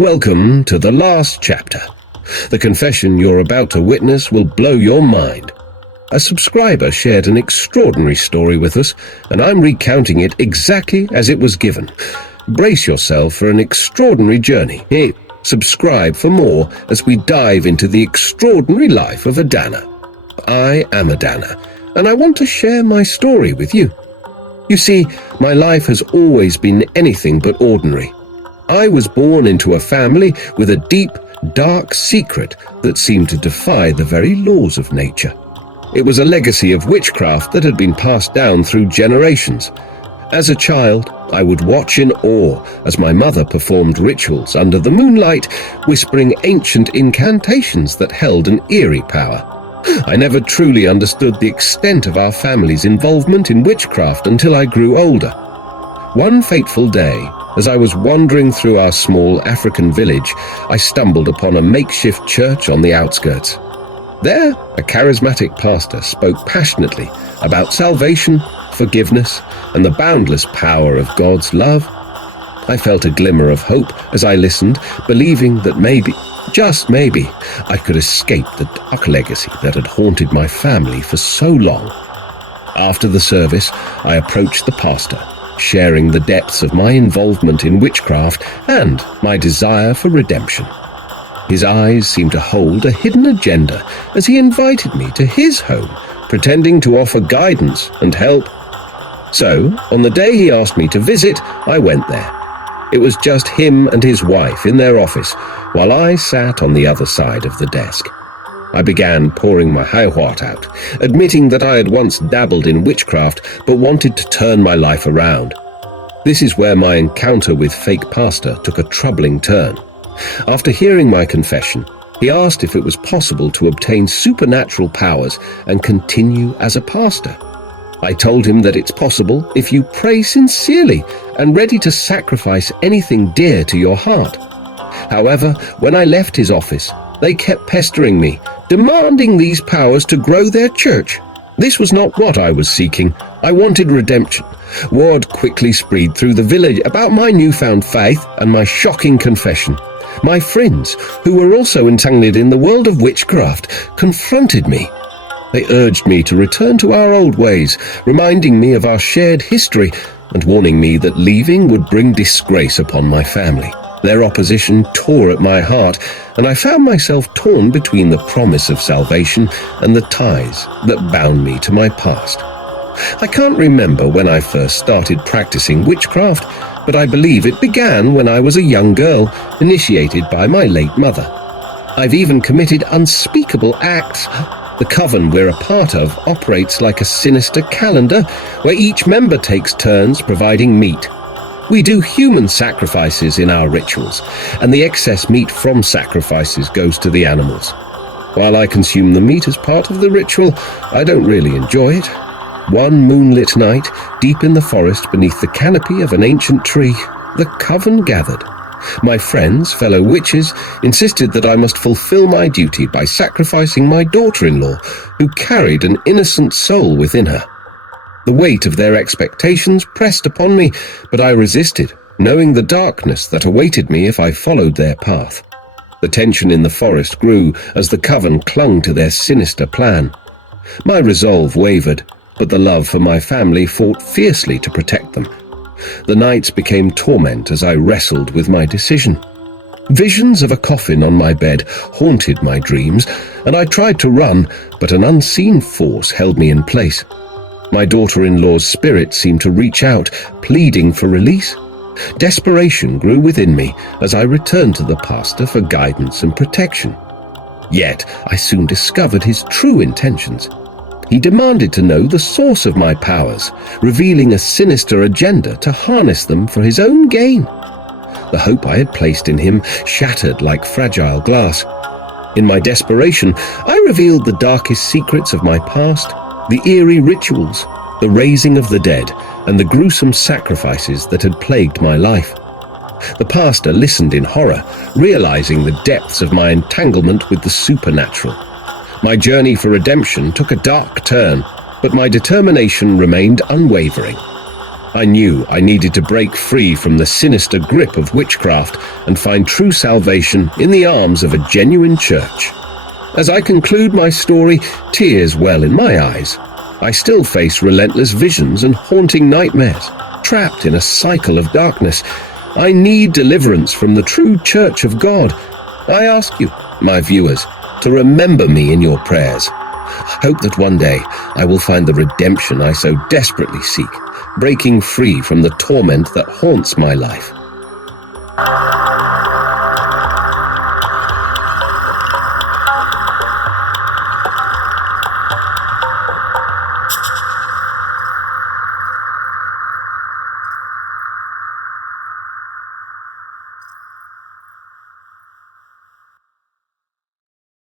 Welcome to the last chapter. The confession you're about to witness will blow your mind. A subscriber shared an extraordinary story with us, and I'm recounting it exactly as it was given. Brace yourself for an extraordinary journey. Here, subscribe for more as we dive into the extraordinary life of Adanna. I am Adanna, and I want to share my story with you. You see, my life has always been anything but ordinary. I was born into a family with a deep, dark secret that seemed to defy the very laws of nature. It was a legacy of witchcraft that had been passed down through generations. As a child, I would watch in awe as my mother performed rituals under the moonlight, whispering ancient incantations that held an eerie power. I never truly understood the extent of our family's involvement in witchcraft until I grew older. One fateful day, as I was wandering through our small African village, I stumbled upon a makeshift church on the outskirts. There, a charismatic pastor spoke passionately about salvation, forgiveness, and the boundless power of God's love. I felt a glimmer of hope as I listened, believing that maybe, just maybe, I could escape the dark legacy that had haunted my family for so long. After the service, I approached the pastor, sharing the depths of my involvement in witchcraft and my desire for redemption. His eyes seemed to hold a hidden agenda as he invited me to his home, pretending to offer guidance and help. So, on the day he asked me to visit, I went there. It was just him and his wife in their office, while I sat on the other side of the desk. I began pouring my heart out, admitting that I had once dabbled in witchcraft but wanted to turn my life around. This is where my encounter with fake pastor took a troubling turn. After hearing my confession, he asked if it was possible to obtain supernatural powers and continue as a pastor. I told him that it's possible if you pray sincerely and ready to sacrifice anything dear to your heart. However, when I left his office, they kept pestering me, demanding these powers to grow their church. This was not what I was seeking. I wanted redemption. Word quickly spread through the village about my newfound faith and my shocking confession. My friends, who were also entangled in the world of witchcraft, confronted me. They urged me to return to our old ways, reminding me of our shared history and warning me that leaving would bring disgrace upon my family. Their opposition tore at my heart, and I found myself torn between the promise of salvation and the ties that bound me to my past. I can't remember when I first started practicing witchcraft, but I believe it began when I was a young girl, initiated by my late mother. I've even committed unspeakable acts. The coven we're a part of operates like a sinister calendar, where each member takes turns providing meat. We do human sacrifices in our rituals, and the excess meat from sacrifices goes to the animals. While I consume the meat as part of the ritual, I don't really enjoy it. One moonlit night, deep in the forest beneath the canopy of an ancient tree, the coven gathered. My friends, fellow witches, insisted that I must fulfill my duty by sacrificing my daughter-in-law, who carried an innocent soul within her. The weight of their expectations pressed upon me, but I resisted, knowing the darkness that awaited me if I followed their path. The tension in the forest grew as the coven clung to their sinister plan. My resolve wavered, but the love for my family fought fiercely to protect them. The nights became torment as I wrestled with my decision. Visions of a coffin on my bed haunted my dreams, and I tried to run, but an unseen force held me in place. My daughter-in-law's spirit seemed to reach out, pleading for release. Desperation grew within me as I returned to the pastor for guidance and protection. Yet, I soon discovered his true intentions. He demanded to know the source of my powers, revealing a sinister agenda to harness them for his own gain. The hope I had placed in him shattered like fragile glass. In my desperation, I revealed the darkest secrets of my past, the eerie rituals, the raising of the dead, and the gruesome sacrifices that had plagued my life. The pastor listened in horror, realizing the depths of my entanglement with the supernatural. My journey for redemption took a dark turn, but my determination remained unwavering. I knew I needed to break free from the sinister grip of witchcraft and find true salvation in the arms of a genuine church. As I conclude my story, tears well in my eyes. I still face relentless visions and haunting nightmares, trapped in a cycle of darkness. I need deliverance from the true Church of God. I ask you, my viewers, to remember me in your prayers. Hope that one day I will find the redemption I so desperately seek, breaking free from the torment that haunts my life.